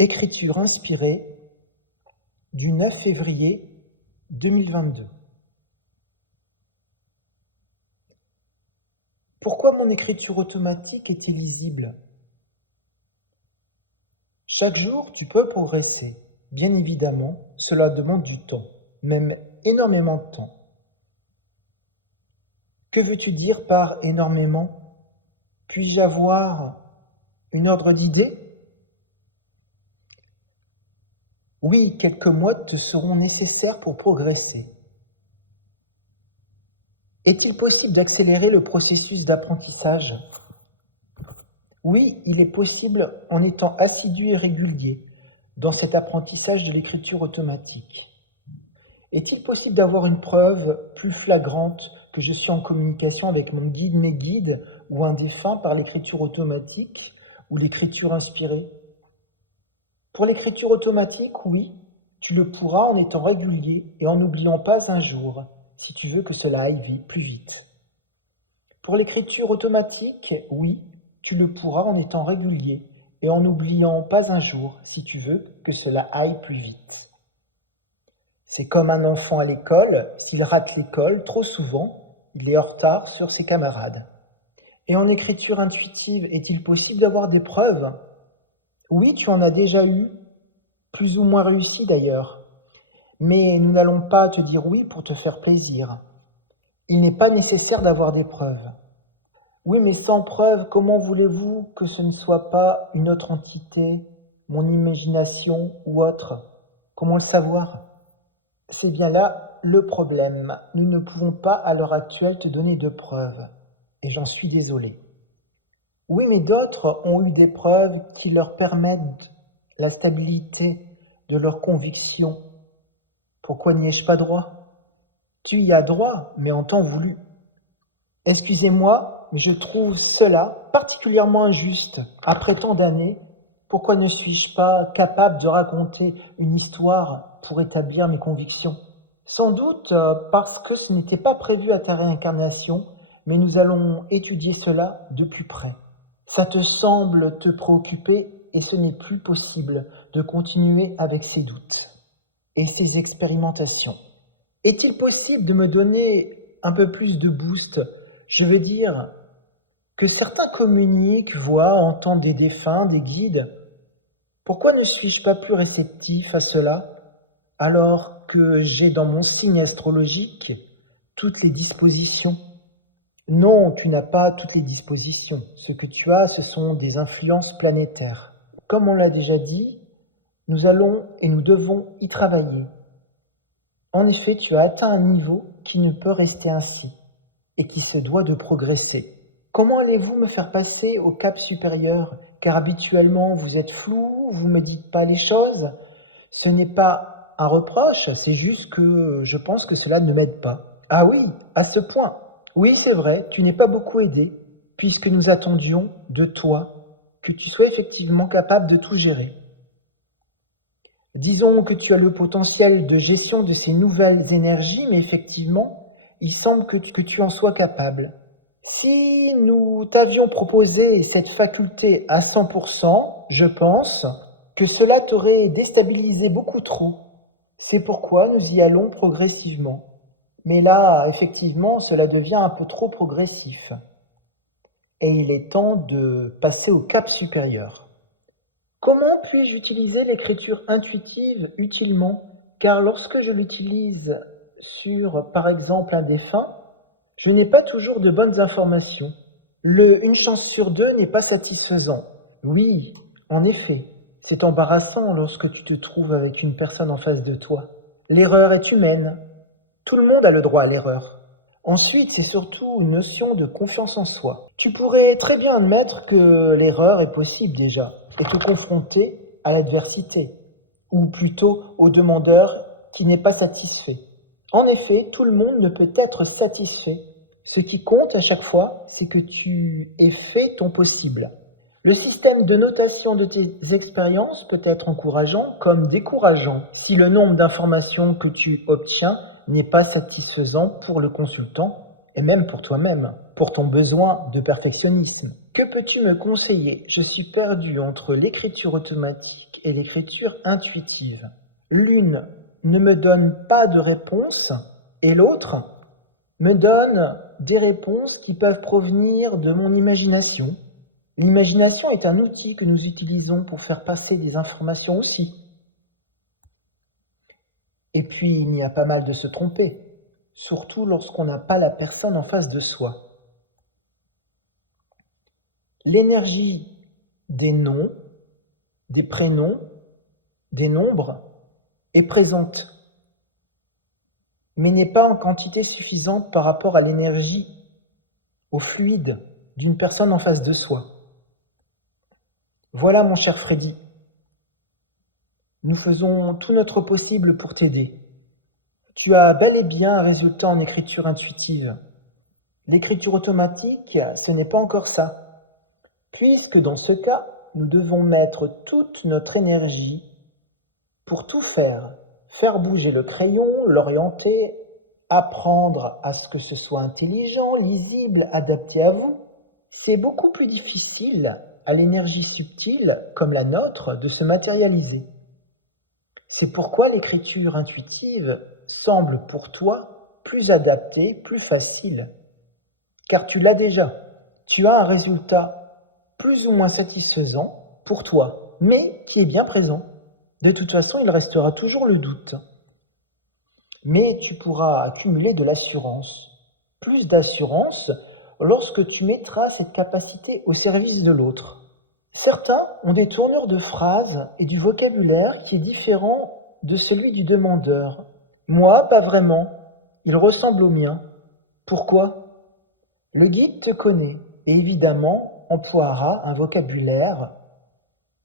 Écriture inspirée du 9 février 2022. Pourquoi mon écriture automatique est illisible? Chaque jour, tu peux progresser. Bien évidemment, cela demande du temps, même énormément de temps. Que veux-tu dire par énormément? Puis-je avoir une ordre d'idée? Oui, quelques mois te seront nécessaires pour progresser. Est-il possible d'accélérer le processus d'apprentissage? Oui, il est possible en étant assidu et régulier dans cet apprentissage de l'écriture automatique. Est-il possible d'avoir une preuve plus flagrante que je suis en communication avec mon guide, mes guides ou un défunt par l'écriture automatique ou l'écriture inspirée? Pour l'écriture automatique, oui, tu le pourras en étant régulier et en n'oubliant pas un jour, si tu veux que cela aille plus vite. Pour l'écriture automatique, oui, tu le pourras en étant régulier et en n'oubliant pas un jour, si tu veux que cela aille plus vite. C'est comme un enfant à l'école, s'il rate l'école trop souvent, il est en retard sur ses camarades. Et en écriture intuitive, est-il possible d'avoir des preuves? Oui, tu en as déjà eu, plus ou moins réussi d'ailleurs. Mais nous n'allons pas te dire oui pour te faire plaisir. Il n'est pas nécessaire d'avoir des preuves. Oui, mais sans preuve, comment voulez-vous que ce ne soit pas une autre entité, mon imagination ou autre? Comment le savoir? C'est bien là le problème. Nous ne pouvons pas à l'heure actuelle te donner de preuves. Et j'en suis désolé. Oui, mais d'autres ont eu des preuves qui leur permettent la stabilité de leurs convictions. Pourquoi n'y ai-je pas droit? Tu y as droit, mais en temps voulu. Excusez-moi, mais je trouve cela particulièrement injuste. Après tant d'années, pourquoi ne suis-je pas capable de raconter une histoire pour établir mes convictions? Sans doute parce que ce n'était pas prévu à ta réincarnation, mais nous allons étudier cela de plus près. Ça te semble te préoccuper et ce n'est plus possible de continuer avec ces doutes et ces expérimentations. Est-il possible de me donner un peu plus de boost? Je veux dire que certains communiquent, voient, entendent des défunts, des guides. Pourquoi ne suis-je pas plus réceptif à cela alors que j'ai dans mon signe astrologique toutes les dispositions? Non, tu n'as pas toutes les dispositions. Ce que tu as, ce sont des influences planétaires. Comme on l'a déjà dit, nous allons et nous devons y travailler. En effet, tu as atteint un niveau qui ne peut rester ainsi et qui se doit de progresser. Comment allez-vous me faire passer au cap supérieur? Car habituellement, vous êtes flou, vous ne me dites pas les choses. Ce n'est pas un reproche, c'est juste que je pense que cela ne m'aide pas. Ah oui, à ce point. Oui, c'est vrai, tu n'es pas beaucoup aidé, puisque nous attendions de toi que tu sois effectivement capable de tout gérer. Disons que tu as le potentiel de gestion de ces nouvelles énergies, mais effectivement, il semble que tu en sois capable. Si nous t'avions proposé cette faculté à 100%, je pense que cela t'aurait déstabilisé beaucoup trop. C'est pourquoi nous y allons progressivement. Mais là, effectivement, cela devient un peu trop progressif. Et il est temps de passer au cap supérieur. Comment puis-je utiliser l'écriture intuitive utilement? Car lorsque je l'utilise sur, par exemple, un défunt, je n'ai pas toujours de bonnes informations. Le une chance sur deux n'est pas satisfaisant. Oui, en effet, c'est embarrassant lorsque tu te trouves avec une personne en face de toi. L'erreur est humaine. Tout le monde a le droit à l'erreur. Ensuite, c'est surtout une notion de confiance en soi. Tu pourrais très bien admettre que l'erreur est possible déjà et te confronter à l'adversité, ou plutôt au demandeur qui n'est pas satisfait. En effet, tout le monde ne peut être satisfait. Ce qui compte à chaque fois, c'est que tu aies fait ton possible. Le système de notation de tes expériences peut être encourageant comme décourageant si le nombre d'informations que tu obtiens n'est pas satisfaisant pour le consultant et même pour toi-même, pour ton besoin de perfectionnisme. Que peux-tu me conseiller? Je suis perdu entre l'écriture automatique et l'écriture intuitive. L'une ne me donne pas de réponse et l'autre me donne des réponses qui peuvent provenir de mon imagination. L'imagination est un outil que nous utilisons pour faire passer des informations aussi. Et puis, il y a pas mal de se tromper, surtout lorsqu'on n'a pas la personne en face de soi. L'énergie des noms, des prénoms, des nombres est présente, mais n'est pas en quantité suffisante par rapport à l'énergie, au fluide d'une personne en face de soi. Voilà, mon cher Freddy, nous faisons tout notre possible pour t'aider. Tu as bel et bien un résultat en écriture intuitive. L'écriture automatique, ce n'est pas encore ça, puisque dans ce cas, nous devons mettre toute notre énergie pour tout faire, faire bouger le crayon, l'orienter, apprendre à ce que ce soit intelligent, lisible, adapté à vous. C'est beaucoup plus difficile à l'énergie subtile, comme la nôtre, de se matérialiser. C'est pourquoi l'écriture intuitive semble pour toi plus adaptée, plus facile. Car tu l'as déjà. Tu as un résultat plus ou moins satisfaisant pour toi, mais qui est bien présent. De toute façon, il restera toujours le doute. Mais tu pourras accumuler de l'assurance. Plus d'assurance lorsque tu mettras cette capacité au service de l'autre. Certains ont des tournures de phrases et du vocabulaire qui est différent de celui du demandeur. Moi, pas vraiment. Il ressemble au mien. Pourquoi? Le guide te connaît et évidemment emploiera un vocabulaire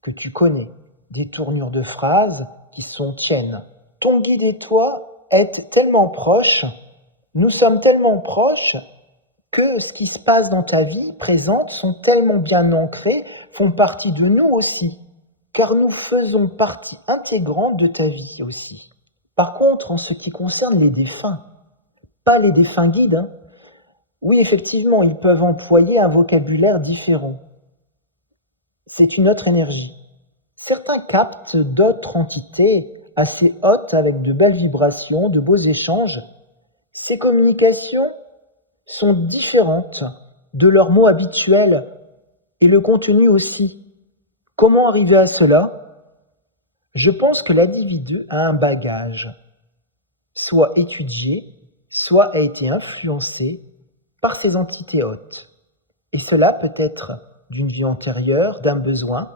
que tu connais, des tournures de phrases qui sont tiennes. Ton guide et toi êtes tellement proches, nous sommes tellement proches que ce qui se passe dans ta vie présente sont tellement bien ancrés, font partie de nous aussi, car nous faisons partie intégrante de ta vie aussi. Par contre, en ce qui concerne les défunts, pas les défunts guides, oui, effectivement, ils peuvent employer un vocabulaire différent. C'est une autre énergie. Certains captent d'autres entités assez hautes avec de belles vibrations, de beaux échanges. Ces communications sont différentes de leurs mots habituels et le contenu aussi. Comment arriver à cela? Je pense que l'individu a un bagage, soit étudié, soit a été influencé par ces entités hautes. Et cela peut être d'une vie antérieure, d'un besoin,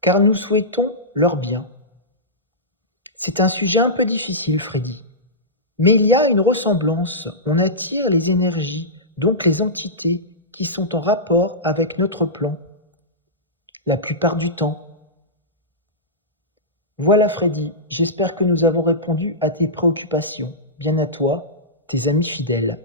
car nous souhaitons leur bien. C'est un sujet un peu difficile, Freddy. Mais il y a une ressemblance, on attire les énergies, donc les entités qui sont en rapport avec notre plan, la plupart du temps. Voilà Freddy, j'espère que nous avons répondu à tes préoccupations. Bien à toi, tes amis fidèles.